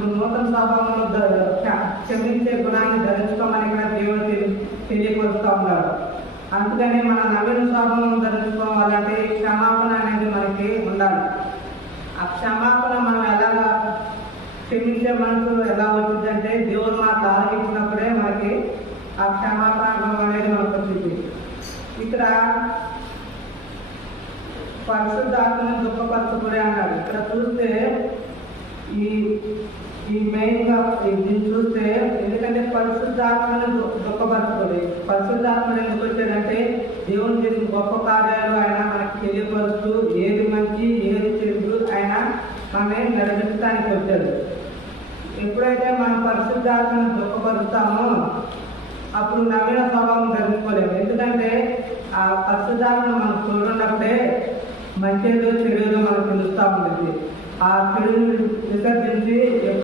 నూతన స్వభావంలో క్షమించే గుణాన్ని ధరించుకోమని కూడా దేవుడు తెలియపరుస్తూ ఉన్నాడు. అందుకని మన నవీన స్వభావం ధరించుకోవాలంటే క్షమాపణ అనేది మనకి ఉండాలి. ఆ క్షమాపణ మనం ఎలాగా క్షమించే మనసు ఎలా వచ్చిందంటే దేవుడు మాట ఆలకించినప్పుడే మనకి ఆ క్షమాపణ అనేది మనకు వచ్చింది. ఇక్కడ పరిశుద్ధాత్మని దుఃఖపరచకూడే అన్నాడు. ఇక్కడ చూస్తే ఈ మెయిన్గా దీన్ని చూస్తే ఎందుకంటే పరిశుద్ధాత్మని దుఃఖపరచకూడదు. పరిశుద్ధాత్మని ఎందుకు వచ్చాడంటే దేవుని చేసిన గొప్ప కార్యాలు ఆయన మనకి తెలియపరుస్తూ ఏది మంచి ఏది చెడు ఆయన మనల్ని నడిపించడానికి వచ్చాడు. ఎప్పుడైతే మనం పరిశుద్ధాత్మని దుఃఖపరుస్తామో అప్పుడు నవీన స్వభావం ధరించుకోలేము. ఎందుకంటే ఆ పరిశుద్ధాత్మ మనకు చూడన్నప్పుడే మంచిదో చెడుదో మనకు తెలుస్తూ ఉంటుంది. ఆ చెడుని విసర్జించి